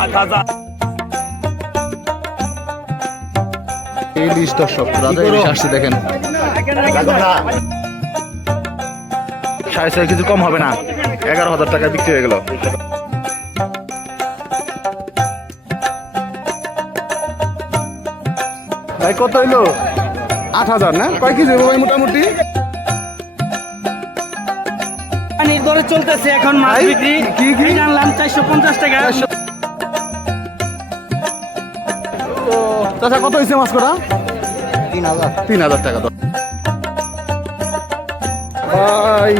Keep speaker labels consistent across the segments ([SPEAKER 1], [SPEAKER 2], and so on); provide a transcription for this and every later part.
[SPEAKER 1] সাত হাজার
[SPEAKER 2] ইলিশ দর্শক রাজা ইলিশ আসছে দেখেন। সাড়ে ছয় কিছু কম হবে না এগারো হাজার টাকা বিক্রি হয়ে গেল।
[SPEAKER 3] ভাই কত হইল? আট হাজার না? কয় কেজি ভাই মোটামুটি?
[SPEAKER 4] চলতেছে এখন মাছ বিক্রি।
[SPEAKER 3] কি, কি?
[SPEAKER 4] জানলাম চারশো পঞ্চাশ টাকা।
[SPEAKER 3] চাচা কত হয়েছে মাছ করা তিন হাজার। তিন হাজার টাকা দাও ভাই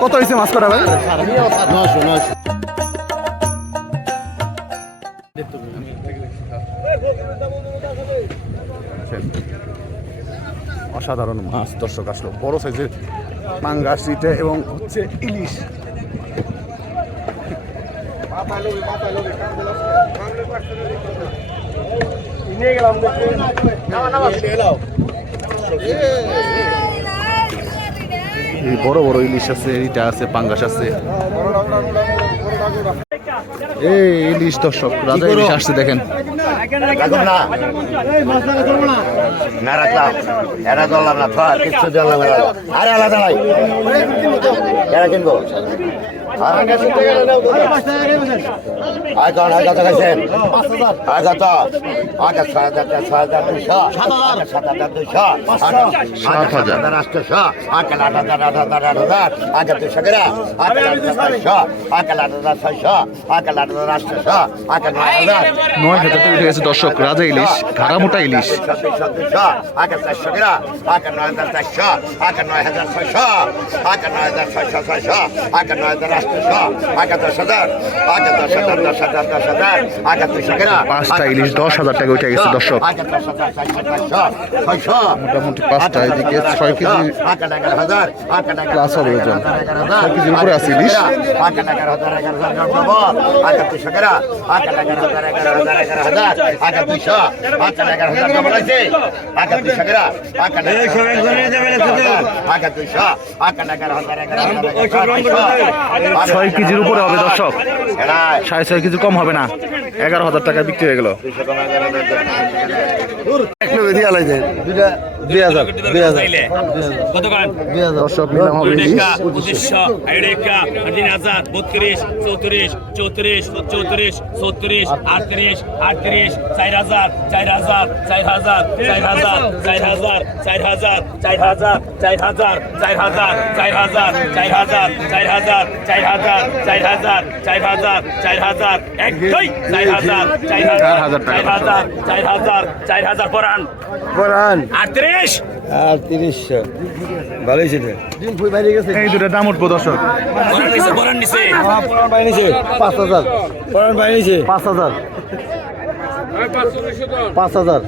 [SPEAKER 3] কত হয়েছে মাছ করা ভাই? নশো নশো অসাধারণ মাছ দর্শক আসলো। বড় সাইজের পাঙ্গাস ইটে এবং হচ্ছে ইলিশ। এই বড় বড় ইলিশ আছে ইটা আছে পাঙ্গাস আছে। এই ইলিশ দর্শক রাজা ইলিশ আসছে দেখেন।
[SPEAKER 5] না না রাখলাম এরা ধরলাম না থাক ধরলাম আরে আলাদা নাই এরা কিনবো? আয় কন আয় কত খাইছেন আয় কত আগে ছয় হাজার ছয় হাজার দুশো সাত হাজার দুশো সাত হাজার আটশো আগে আট হাজার আট হাজার আট হাজার আগে দুশো করে আগে আট হাজার ছয়শো আগে আট হাজার ছয়শো আগে আট হাজার আটশো আগে নয় হাজার
[SPEAKER 2] নয় হাজার টাকা উঠে গেছে দর্শক, রাজা ইলিশ ঘাড়া মোটা ইলিশ।
[SPEAKER 5] আগে চারশো গ্রা আগে নয় হাজার চারশো আগে নয় হাজার ছয়শো, আগে নয় হাজার ছয়শো ছয়শো আগে নয় হাজার
[SPEAKER 2] পাঁচটা ইলিশ দশ হাজার টাকা উঠে গেছে দর্শক মোটামুটি পাঁচটা এদিকে ছয় কেজি প্লাস হবে ওজন ছয় কেজির উপরে আছে ইলিশ
[SPEAKER 5] আকা দুইশো আকা নাগার হাজার
[SPEAKER 2] ছয় কেজির উপরে হবে, দর্শক। সাড়ে ছয় কেজি কম হবে না। এগারো হাজার টাকা বিক্রি হয়ে গেল।
[SPEAKER 1] চৌত্রিশ চৌত্রিশ চৌত্রিশ ছত্রিশ আটত্রিশ আটত্রিশ চার হাজার চার হাজার চার হাজার চার হাজার চার হাজার চার হাজার চার হাজার চার হাজার চার হাজার চার হাজার চার হাজার চার হাজার চার হাজার চার হাজার চার হাজার চার হাজার এক চার হাজার চার হাজার চার হাজার চার হাজার চার হাজার পরান
[SPEAKER 3] পরান
[SPEAKER 1] আটত্রিশ
[SPEAKER 3] আর তিরিশশো। ভালোই ছিল বাইরে গেছে।
[SPEAKER 2] এই দুটো দাম উঠবো দর্শক।
[SPEAKER 3] পাঁচ হাজার। পড়ার পাঁচ হাজার। পাঁচ হাজার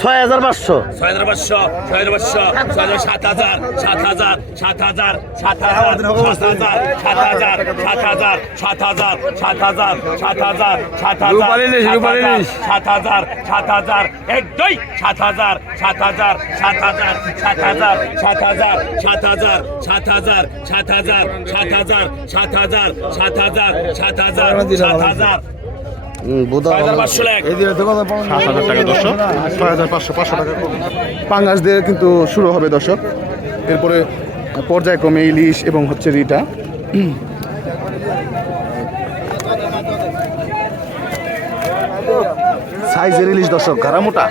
[SPEAKER 3] ছয় হাজার পাঁচশো
[SPEAKER 1] ছয় হাজার পাঁচশো ছয় হাজার পাঁচশো ছয় হাজার সাত হাজার সাত হাজার সাত হাজার সাত হাজার সাত হাজার সাত হাজার সাত হাজার সাত হাজার সাত হাজার সাত হাজার। সাত হাজার সাত হাজার এক দুই সাত হাজার সাত হাজার সাত হাজার সাত হাজার সাত হাজার সাত হাজার সাত হাজার সাত হাজার সাত হাজার সাত হাজার সাত হাজার সাত হাজার সাত হাজার
[SPEAKER 2] পাঙ্গাস দিয়ে কিন্তু শুরু হবে দর্শক। এরপরে পর্যায়ক্রমে ইলিশ এবং হচ্ছে রিটা। সাইজের ইলিশ দর্শক গারা মোটা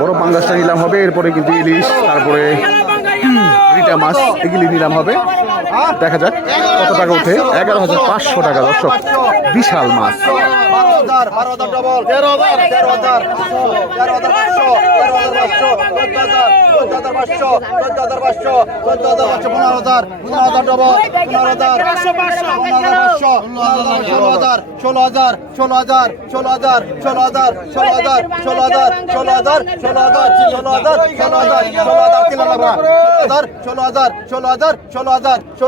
[SPEAKER 2] বড় পাঙ্গাসটা নিলাম হবে এরপরে কিন্তু ইলিশ তারপরে রিটা মাছ এগুলি নিলাম হবে। দেখা যাক কত টাকা উঠে এগারো হাজার পাঁচশো টাকা দর্শক বিশাল মাছ
[SPEAKER 5] ষোলো হাজার ষোলো হাজার ষোলো হাজার ষোলো হাজার ষোলো হাজার ষোলো হাজার ষোলো হাজার ষোলো হাজার ষোলো হাজার ষোলো হাজার ষোলো হাজার ষোলো হাজার ষোলো হাজার ষোলো হাজার ষোলো হাজার ষোলো হাজার ষোলো হাজার ষোলো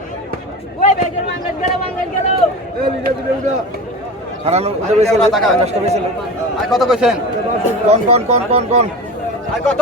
[SPEAKER 6] কত কইছেন? কোন কোন কোন কোন কোন? আয় কত?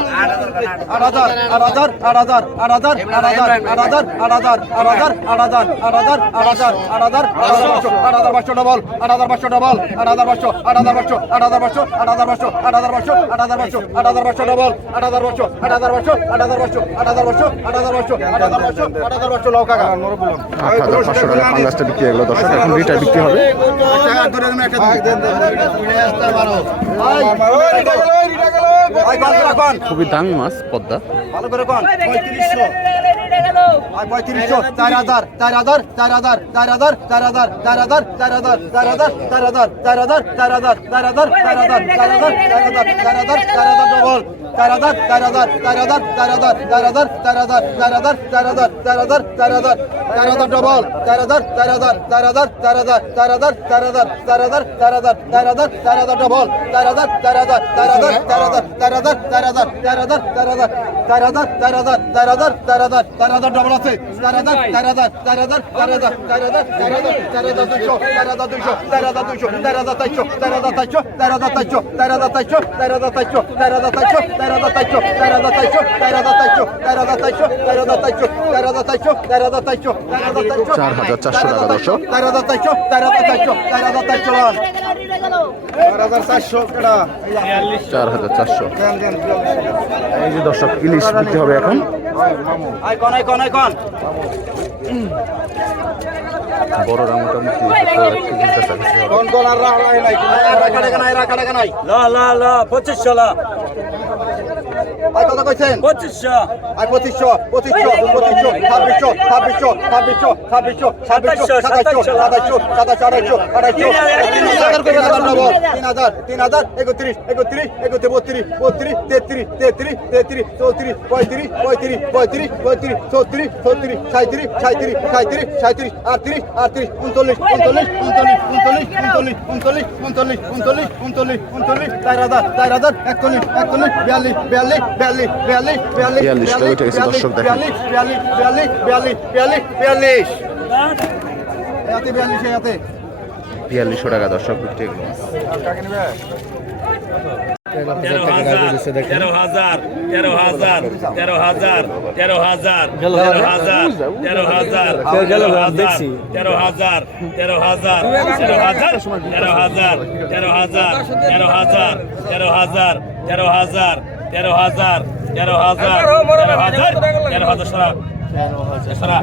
[SPEAKER 6] আট হাজার আট হাজার আট হাজার আট হাজার আট হাজার আট হাজার আট হাজার আট হাজার আট হাজার আট হাজার আট হাজার আট হাজার আট হাজার পাঁচশো ডবল আট হাজার পাঁচশো ডবল আট হাজার পাঁচশো আট হাজার পাঁচশো আট হাজার পাঁচশো আট হাজার পাঁচশো আট হাজার পাঁচশো আট হাজার পাঁচশো আট হাজার পাঁচশো ডবল আট হাজার পাঁচশো আট হাজার পাঁচশো আট হাজার পাঁচশো আট হাজার পাঁচশো আট হাজার পাঁচশো আট হাজার পাঁচশো আট হাজার পাঁচশো লও কাকা
[SPEAKER 2] আট হাজার পাঁচশো টাকা পাঙ্গাসটা বিক্রি হয়ে গেল দর্শক এখন রিটার বিক্রি হবে খুবই দামি মাছ পদ্মা
[SPEAKER 6] ভালো করে কোন পঁয়ত্রিশশো চার হাজার চার হাজার চার হাজার চার হাজার চার হাজার চার হাজার চার হাজার চার হাজার চার হাজার চার হাজার চার হাজার চার হাজার চার হাজার চার হাজার চার হাজার চার হাজার চার হাজার ডবল চার হাজার চার হাজার চার হাজার চার হাজার চার হাজার চার হাজার চার হাজার চার হাজার চার হাজার চার হাজার চার হাজার ডবল চার হাজার চার হাজার চার হাজার চার হাজার চার হাজার চার হাজার চার হাজার চার হাজার চার হাজার চার হাজার ডবল চার হাজার চার হাজার চার হাজার চার হাজার চার হাজার চার হাজার চার হাজার চার হাজার চার
[SPEAKER 2] এই যে দর্শক ইলিশ বিক্রি হবে এখন
[SPEAKER 1] পঁচিশশো
[SPEAKER 6] আই কত কইছেন
[SPEAKER 1] পঁচিশশো
[SPEAKER 6] আর পঁচিশশো পঁচিশশো পঁচিশশো ছাব্বিশশো ছাব্বিশশো ছাব্বিশশো ছাব্বিশশো ছাব্বিশশো সাতাইশশো সাতাইশশো সাতাশো আড়াইশো আড়াইশো তিন হাজার তিন হাজার তিন হাজার একত্রিশ একত্রিশ একত্রিশ বত্রিশ বত্রিশ তেত্রিশ তেত্রিশ তেত্রিশ চৌত্রিশ পঁয়ত্রিশ পঁয়ত্রিশ পঁয়ত্রিশ পঁয়ত্রিশ চৌত্রিশ চৌত্রিশ সাঁত্রিশ সাঁত্রিশ সাঁত্রিশ সাঁত্রিশ আটত্রিশ আটত্রিশ উনচল্লিশ উনচল্লিশ উনচল্লিশ উনচল্লিশ উনচল্লিশ উনচল্লিশ উনচল্লিশ উনচল্লিশ উনচল্লিশ উনচল্লিশ চার হাজার চার হাজার একচল্লিশ একচল্লিশ বিয়াল্লিশ বিয়াল্লিশ বিয়াল্লিশ
[SPEAKER 2] টাকা উঠে গেছে, দর্শক দেখেন। বিয়াল্লিশশো টাকা দর্শক বিক্রি গেল
[SPEAKER 1] তেরো হাজার তেরো হাজার তেরো হাজার তেরো হাজার তেরো হাজার তেরো হাজার তেরো হাজার তেরো হাজার তেরো হাজার তেরো হাজার তেরো হাজার তেরো হাজার তেরো হাজার তেরো হাজার তেরো হাজার তেরো হাজার তেরো হাজার তেরো হাজার তেরো হাজার সরা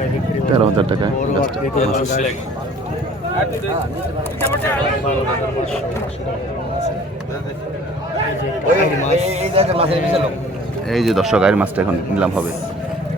[SPEAKER 2] তেরো হাজার টাকা এই যে দর্শক আয়ের মাছটা এখন নিলাম হবে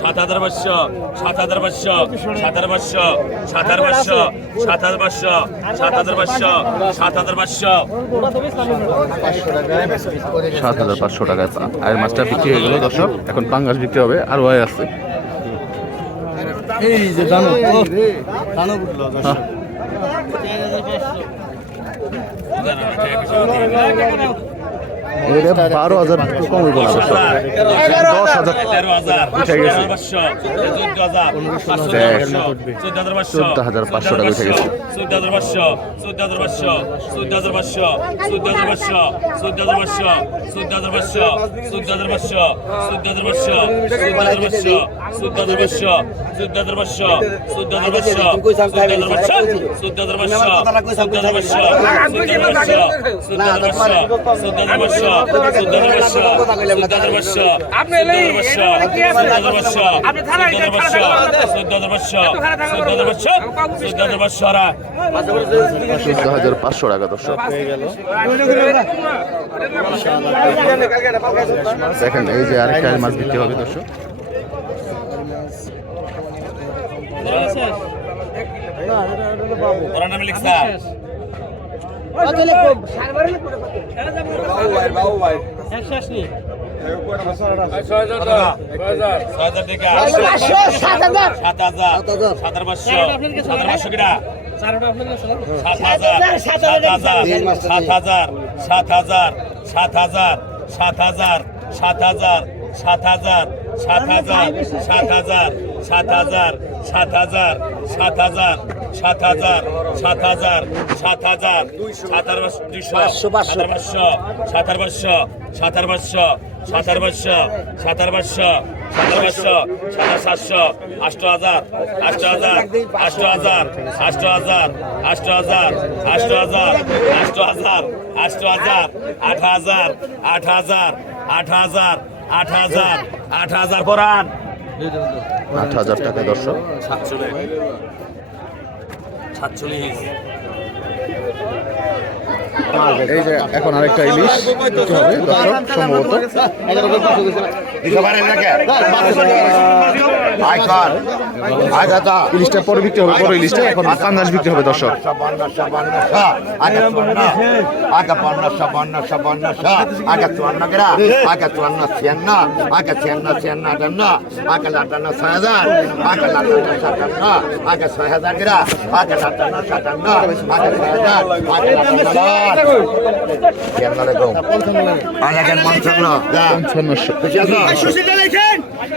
[SPEAKER 1] সাত হাজার পাঁচশো সাত হাজার পাঁচশো সাত হাজার পাঁচশো সাত হাজার পাঁচশো সাত হাজার পাঁচশো সাত হাজার পাঁচশো সাত হাজার পাঁচশো। সাত হাজার পাঁচশো
[SPEAKER 2] টাকায় আয়ের মাছটা বিক্রি হয়ে গেল দর্শক। এখন পাঙ্গাস বিক্রি হবে আর ওয়াই আছে।
[SPEAKER 3] এই যে দানো
[SPEAKER 2] এটা বারো হাজার কম হইব না দশ হাজার উঠে গেছে।
[SPEAKER 1] চোদ্দ হাজার পাঁচশো
[SPEAKER 2] টাকা উঠে গেছে।
[SPEAKER 1] চোদ্দ আপনি চোদ্দ হাজার পাঁচশো
[SPEAKER 2] টাকা দর্শক দেখেন এই যে আরেকটা মাছ বিক্রি হবে দর্শক।
[SPEAKER 1] ওরা নামে লিখছা। ছয় হাজার টাকা সাত হাজার সাত হাজার পাঁচশো সাত হাজার সাত হাজার সাত হাজার সাত হাজার সাত হাজার সাত হাজার সাত হাজার সাত হাজার সাত হাজার সাত হাজার সাত হাজার সাত হাজার সাত হাজার সাত হাজার সাত হাজার সাত হাজার সাত হাজার দুইশো সাতার পাঁচশো সাতার পাঁচশো সাতার পাঁচশো সাতার পাঁচশো সাতার পাঁচশো সাতার পাঁচশো সাতার সাতশো আষ্ট হাজার আষ্ট হাজার আষ্ট হাজার আষ্ট হাজার আষ্ট হাজার আষ্ট হাজার আষ্ট হাজার আষ্ট হাজার আট হাজার আট হাজার আট হাজার আট হাজার আট হাজার কোরআন।
[SPEAKER 2] আট হাজার টাকা দর্শক।
[SPEAKER 1] সাতচল্লিশ সাতচল্লিশ
[SPEAKER 2] এই যে এখন আরেকটা ইলিশ হবে দর্শক সম্ভবত। ইলিশটা পরে বিক্রি হবে বড় ইলিশটা এখন পাঙ্গাস বিক্রি হবে দর্শক।
[SPEAKER 5] আগে পনেরোশো পনেরোশো পনেরোশো আগে চুয়ান্ন গেরা আগে চুয়ান্ন ছিয়ান্ন। আগে ছিয়ান্ন ছিয়ান্ন আটান্ন। আগে লাটান্ন ছয় হাজার আগে লাটান্ন সাতান্ন। আগে ছয় হাজার গেরা আগে লাটান্ন সাতান্ন আগে ছয় হাজার আগে লাটান্ন আগে পঞ্চান্ন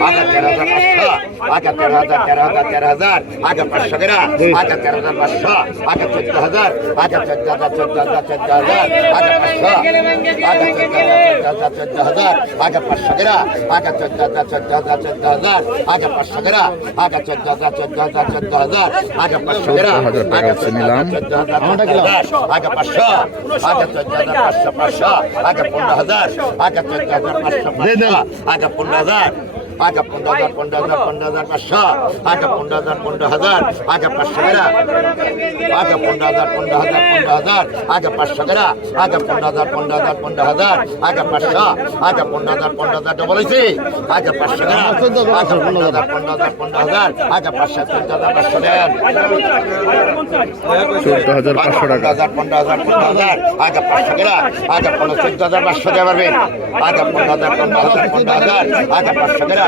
[SPEAKER 5] আগে তেরো হাজার পাঁচশো আগে তেরো হাজার তেরো হাজার তেরো হাজার আগে পাঁচশো গেরা আগে তেরো হাজার পাঁচশো আগে চোদ্দ হাজার আগে চোদ্দ হাজার চোদ্দ হাজার চোদ্দ হাজার আগে পাঁচশো আগে চোদ্দ হাজার চোদ্দ হাজার আগে পাঁচশো গেরা আগে চোদ্দ হাজার চোদ্দ হাজার চোদ্দ হাজার আগে পাঁচশো গেরা আগে চোদ্দ হাজার চোদ্দ হাজার চোদ্দ হাজার আগে পাঁচশো গেরা
[SPEAKER 2] নিলাম।
[SPEAKER 5] চোদ্দ হাজার চোদ্দ হাজার আগে পাঁচশো আগে চোদ্দ হাজার পাঁচশো পাঁচশো আগে পনেরো হাজার আগে চোদ্দ হাজার পাঁচশো আগে পনেরো হাজার আগে পনেরো হাজার পনেরো হাজার পনেরো হাজার পাঁচশো আগে পনেরো হাজার পনেরো হাজার আগে পাঁচশো গেরা আগে পনেরো হাজার পনেরো হাজার পনেরো হাজার আগে পাঁচশো গেরা আগে পনেরো হাজার পনেরো হাজার পনেরো হাজার আগে পাঁচশো আগে পনেরো হাজার পনেরো হাজার বলেছি আগে পাঁচশো গেরা আগে পনেরো হাজার পনেরো হাজার পনেরো হাজার আগে পাঁচশো চোদ্দ হাজার পাঁচশো দেন
[SPEAKER 2] চোদ্দ হাজার পাঁচশো টাকা
[SPEAKER 5] হাজার পনেরো হাজার পনেরো হাজার আগে পাঁচশো গেরা আগে পনেরো চোদ্দ হাজার পাঁচশো দেওয়া পারবেন আগে পনেরো হাজার পনেরো হাজার পনেরো হাজার আগে পাঁচশো গেরা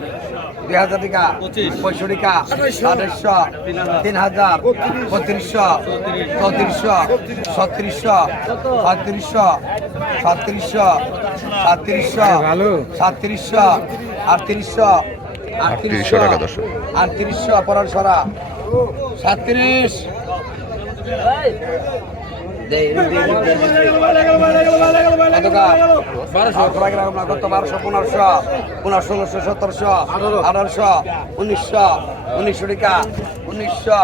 [SPEAKER 7] দুই হাজার টাকা পঁয়ষট্টি টাকা আঠাশশো তিন হাজার পঁয়ত্রিশশো চৌত্রিশশো ছত্রিশশো ছত্রিশশো ছত্রিশশো সাতত্রিশশো সাতত্রিশশো আটত্রিশশো
[SPEAKER 2] আটত্রিশশো টাকা দর্শক
[SPEAKER 7] আটত্রিশশো পনেরো সরা সাতত্রিশ বারোশো। পনেরোশো। পনেরো ষোলোশো সতেরোশো। আঠারোশো উনিশশো। উনিশশো টাকা। উনিশশো।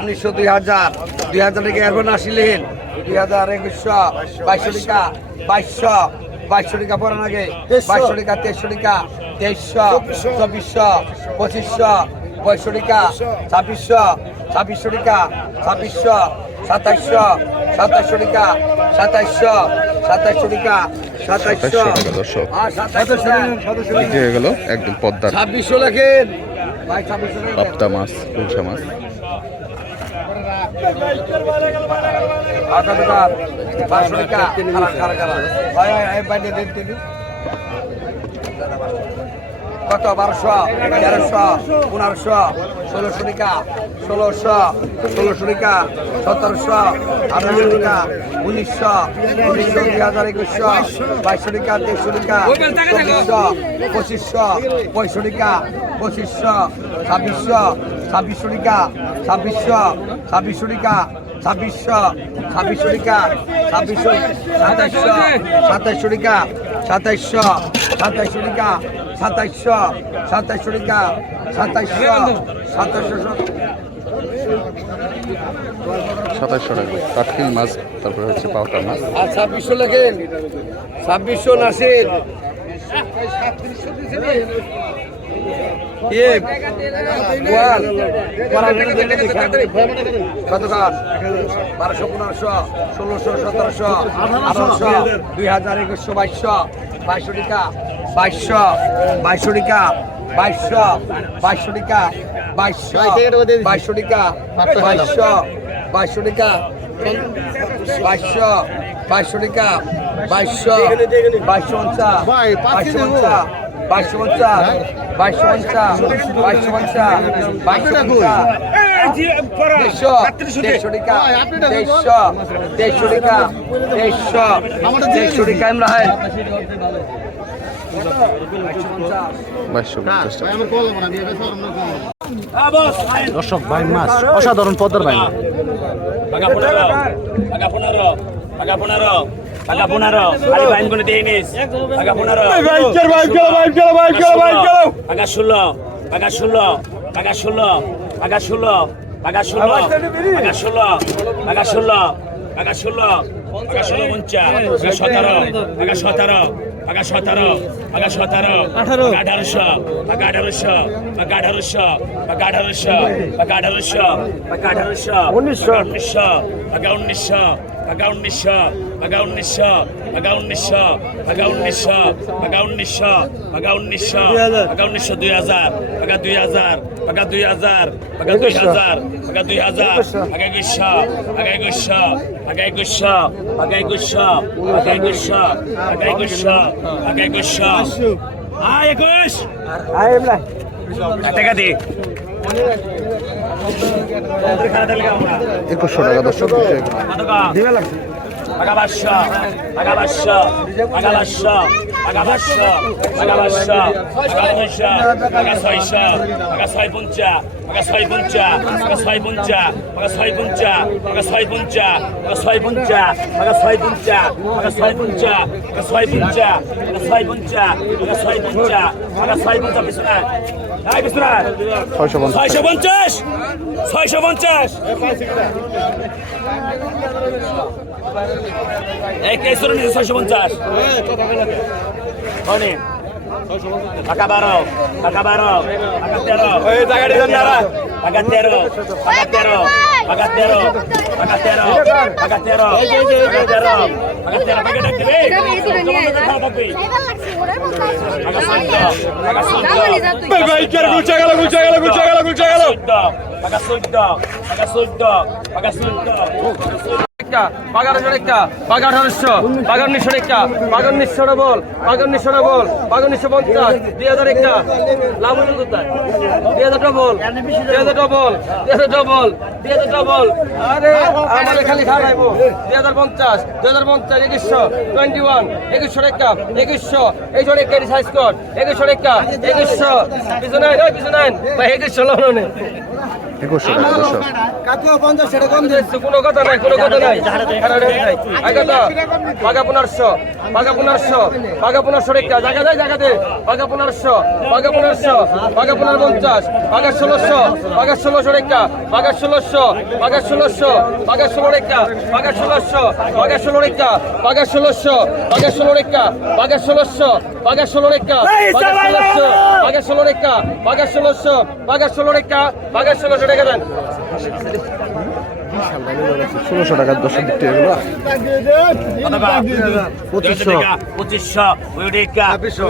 [SPEAKER 7] উনিশশো দুই হাজার। দুই হাজার টাকা এরপর আসিলেন দুই হাজার একুশশো। বাইশশো টাকা। বাইশশো। বাইশশো টাকা পড়ান আগে। বাইশশো টাকা তেইশশো টাকা। তেইশশো। চব্বিশশো। পঁচিশশো। পঁয়ষট্টি টাকা। ছাব্বিশশো। ছাব্বিশশো টাকা। ছাব্বিশশো। সাতাশশো সাতাশশো টাকা সাতাশশো সাতাশশো টাকা
[SPEAKER 2] সাতাশশো হয়ে গেল একদম পদ্মা
[SPEAKER 7] ছাব্বিশশো লেখেন
[SPEAKER 2] পাপ্তা মাছ কুলসা মাছ
[SPEAKER 7] পাঁচশো টাকা কত? বারোশো, তেরোশো, পনেরোশো, ষোলোশো টাকা, ষোলোশো ষোলোশো টাকা, সতেরোশো, আঠারোশো টাকা, উনিশশো উনিশশো, দুই হাজার একুশশো, বাইশশো টাকা, তেইশশো টাকা, চব্বিশশো, পঁচিশশো, পঁয়ষট্টি টাকা, পঁচিশশো, ছাব্বিশশো ছাব্বিশশো টাকা, ছাব্বিশশো ছাব্বিশশো টাকা, ছাব্বিশশো ছাব্বিশশো টাকা, ছাব্বিশশো সাতাইশশো সাতাইশশো টাকা সাতাইশশো সাতাইশশো টাকা সাতাইশশো সাতাইশশো টাকা সাতাইশশো সাতাইশশো
[SPEAKER 2] সাতাইশশো টাকা। কাটকিল মাছ তারপরে হচ্ছে পাউটা মাছ।
[SPEAKER 7] আর ছাব্বিশশো লেখেন। ছাব্বিশশো নাসির। কতক্ষণ বারোশো, পনেরোশো, ষোলোশো, সতেরোশো, আঠারোশো দুই হাজার একুশশো, বাইশশো বাইশশো টাকা, বাইশশো বাইশশো টাকা, বাইশশো বাইশশো টাকা, বাইশশো বাইশশো টাকা, বাইশশো বাইশশো টাকা, বাইশশো বাইশশো টাকা বাইশশো বাইশশো পঞ্চাশ বাইশশো পঞ্চাশ বাইশশো পঞ্চাশ বাইশশো পঞ্চাশ বাইশশো পঞ্চাশ বাইশশো পঞ্চাশ
[SPEAKER 1] দেড়শো।
[SPEAKER 2] দর্শক ভাই মাছ অসাধারণ পদ্মার বাইন।
[SPEAKER 1] Paga punaro. Paga punaro. Paga punaro. Paga punaro. Ali bain kono dinis. Paga punaro. Baik kalo baik kalo baik kalo baik kalo baik kalo. Paga sulo. Paga sulo. Paga sulo. Paga sulo. Paga sulo. Paga sulo. Paga sulo. Paga sulo. Paga sulo buncha. Paga sotaro. Paga sotaro. Paga sotaro. Paga sotaro. Paga আঠারোশো পাকা আঠারোশো পাকা আঠারোশো পাকা আঠারোশো পাকা আঠারোশো পাকা আঠারোশো উনিশশো উনিশশো পাকা উনিশশো পাকা উনিশশো পাকা উনিশশো পাকা উনিশশো পাকা উনিশশো পাকা উনিশশো উনিশশো দুই হাজার পাকা দুই হাজার পাকা দুই হাজার পাকা দুই হাজার দুই হাজার পাকা একুশশো পাকা একুশশো পাকা একুশশো পাকা একুশশো পাকা একুশশো আয় একুশ টাকা দে
[SPEAKER 2] একুশশো টাকা দর্শক দিবে লাগবে
[SPEAKER 1] টাকা পাঁচশো টাকা পাঁচশো টাকা পাঁচশো টাকা ছয়শো টাকা ছয় পঞ্চা টাকা ছয় পঞ্চা টাকা ছয় পঞ্চা টাকা ছয় পঞ্চা টাকা ছয় পঞ্চা টাকা ছয় পঞ্চা টাকা ছয় পঞ্চা টাকা ছয় পঞ্চা টাকা ছয় পঞ্চা
[SPEAKER 2] পঞ্চাশ
[SPEAKER 1] ছয়শো পঞ্চাশ কেসর নিচে ছয়শো পঞ্চাশ অনেক টাকা বারো টাকা বারো টাকা তেরো টাকা তেরো টাকা তেরো টাকা তেরো টাকা তেরো টাকা তেরো টাকা তেরো টাকা তেরো টাকা ডাক দিবে থাকবে টাকা চোদ্দ টাকা চোদ্দ টাকা চোদ্দ টাকা চোদ্দ টাকা চোদ্দ একটা পাগ
[SPEAKER 8] আঠারোশো রেক্কা পাগ আঠারোশো পাগ উনিশশো রেক্কা পাগ উনিশশো বল পাগ উনিশশো বল পাগ উনিশশো পঞ্চাশ, দুই হাজার একটা লাভ ওজন কোথায়? দুই হাজার ডবল, দুই হাজার ডবল, দুই হাজার ডবল, দুই হাজার ডবল, আরে, আমাদের খালি খারাইব দুই হাজার পঞ্চাশ, দুই হাজার পঞ্চাশ, একুশশো, টোয়েন্টি ওয়ান, একুশশো একটা একুশশো এইশো রেক্কা সাইজ কট একুশশো রেক্কা একুশশো, কিছু পিছনে ভাই, একুশশো লোনে
[SPEAKER 2] একুশশো টাকা দর্শক
[SPEAKER 8] কোনো কথা নাই কোনো কথা নাই। বাঘা পনেরোশো বাঘা পনেরোশো বাঘা পনেরোশো রেখা। জায়গা দেয় জায়গা দে বাঘা পনেরোশো বাঘা পনেরোশো পনেরো পঞ্চাশ বাঘা ষোলোশো বাঘা ষোলোশো রেখা। বাঘা ষোলোশো বাঘা ষোলোশো বাঘা ষোলো রেখা। বাঘা ষোলোশো বাঘা ষোলো রেখা। বাঘা ষোলোশো বাঘা ষোলো রেখা। বাঘা ষোলোশো বাঘা ষোলো রেখা। বাঘা ষোলোশো ষোলো রেখা। বাঘা ষোলোশো বাঘা ষোলো রেখা। টাকা ষোলোশো টাকা দেন।
[SPEAKER 2] ষোলোশো টাকার দশের দিক থেকে এগুলো
[SPEAKER 1] পঁচিশশো। পঁচিশশো উইডিকা পঁচিশশো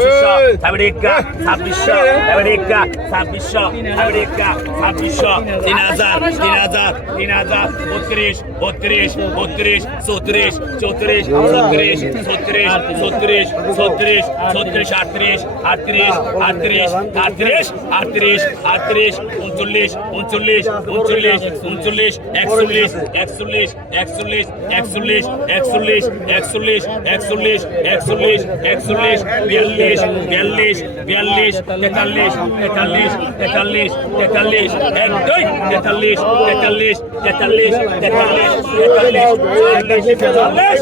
[SPEAKER 1] ছাব্বিশশো ছাব্বিশশো ছাব্বিশশো ছাব্বিশশো ছাব্বিশশো ছাব্বিশশো তিন হাজার তিন হাজার তিন হাজার বত্রিশ বত্রিশ বত্রিশ চৌত্রিশ চৌত্রিশ ছত্রিশ ছত্রিশ ছত্রিশ ছত্রিশ ছত্রিশ আটত্রিশ আটত্রিশ আটত্রিশ আটত্রিশ আটত্রিশ আটত্রিশ উনচল্লিশ উনচল্লিশ উনচল্লিশ উনচল্লিশ একচল্লিশ একচল্লিশ একচল্লিশ একচল্লিশ একচল্লিশ একচল্লিশ একচল্লিশ একচল্লিশ একচল্লিশ বিয়াল্লিশ বিয়াল্লিশ বিয়াল্লিশ, তেতাল্লিশ তেতাল্লিশ তেতাল্লিশ তেতাল্লিশ দুই, তেতাল্লিশ তেতাল্লিশ তেতাল্লিশ তেতাল্লিশ তেতাল্লিশ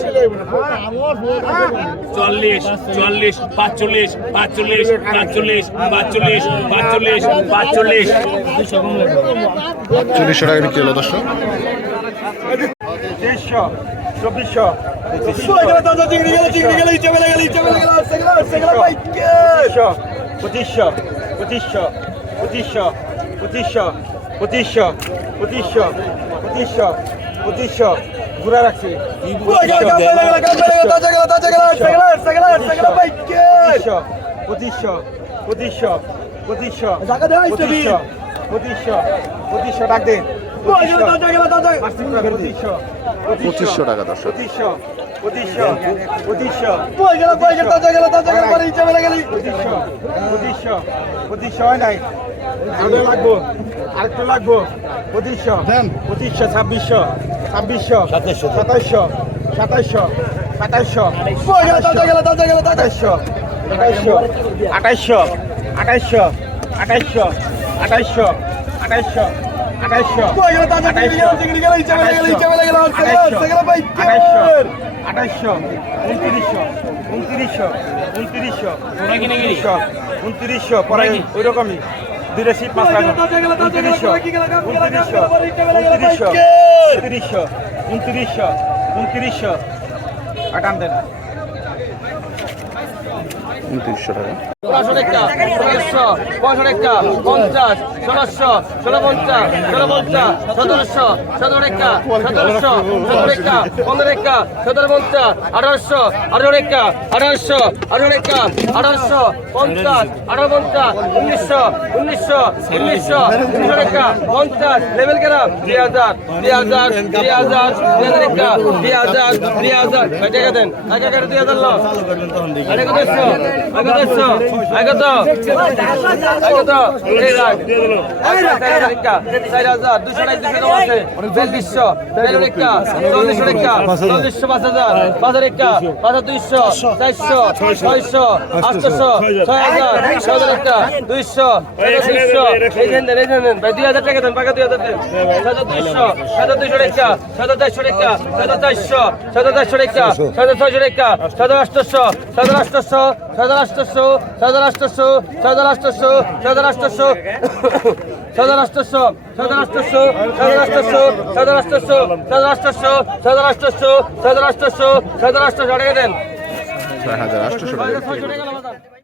[SPEAKER 1] চুয়াল্লিশ চুয়াল্লিশ চুয়াল্লিশ পাঁচচল্লিশ পাঁচচল্লিশ পাঁচচল্লিশ পাঁচচল্লিশ পাঁচচল্লিশ পাঁচচল্লিশ।
[SPEAKER 2] চল্লিশশো টাকা বিক্রি হলো
[SPEAKER 9] তেইশশো চব্বিশশো পঁচিশশো পঁচিশশো পঁচিশশো পঁচিশশো পঁচিশশো পঁচিশশো পঁচিশশো পঁচিশশো ঘুরা রাখছি পঁচিশশো পঁচিশশো পঁচিশশো পঁচিশশো পঁচিশশো পঁচিশশো ডাক দে পঁচিশশো
[SPEAKER 2] টাকা দর্শক
[SPEAKER 9] পঁচিশশো পঁচিশশো পঁচিশশো পঁচিশশো পঁচিশশো হয় নাই আরও লাগবো আরেকটু লাগবো পঁচিশশো পঁচিশশো ছাব্বিশশো ছাব্বিশশো সাতাইশশো সাতাইশশো সাতাইশশো আঠাইশশো আঠাইশশো আঠাইশশো আঠাইশশো আঠাইশশো আঠাইশশো আঠাইশশো আঠাইশশো। উনত্রিশশো। উনত্রিশশো। উনত্রিশশো। উনত্রিশশো। উনত্রিশশো। পরে ওই রকমই দুইটা সিট মাছ রাখুন উনত্রিশশো। উনত্রিশশো। উনত্রিশশো। উনত্রিশশো। উনত্রিশশো। উনত্রিশশো। আটান দেন।
[SPEAKER 2] উনত্রিশশো টাকা।
[SPEAKER 8] পনেরোশো রেখা পঞ্চাশ, ষোলোশো ষোলো পঞ্চাশ ষোলো পঞ্চাশ সতেরোশো সতেরো রেখা সতেরোশো সতেরো রেখা পনেরো রেখা সতেরো পঞ্চাশ আঠারোশো আঠারো রেখা আঠারোশো আঠারো রেখা আঠারোশো, পঞ্চাশ আঠারো পঞ্চাশ উনিশশো উনিশশো উনিশশো উনিশশো রেখা পঞ্চাশ, লেভেল গ্রাম দুই হাজার দুই হাজার দুই হাজার দুই হাজার রেখা দুই হাজার দুই হাজার। টাকা দেন। টাকা কেটে দুই হাজার লো আরে কত এসছো আগে তো এসছো আগে তো আগে তো এই রাখ চার হাজার দুশো টাকা দুশো দাম আছে বিয়াল্লিশশো তেরো রেখা চল্লিশশো রেখা চল্লিশশো পাঁচ হাজার পাঁচ হাজার রেখা পাঁচ হাজার দুইশো চারশো ছয়শো আটশোশো ছয় হাজার ছয় হাজার রেখা দুইশো দুইশো এই দেন এই দেন ভাই দুই হাজার টাকা দেন পাকা দুই হাজার দেন ছয় হাজার দুইশো ছয় হাজার দুইশো রেখা ছয় হাজার চারশো রেখা ছয় হাজার চারশো ছয় হাজার চারশো রেখা ছয় হাজার ছয়শো রেখা ছয় হাজার আটশোশো ছয় হাজার ছয় হাজার আটশোশো ছয় হাজার আটশোশো ছয় হাজার আটশোশো ছয় হাজার আটশোশো ছয় হাজার আটশোশো ছয়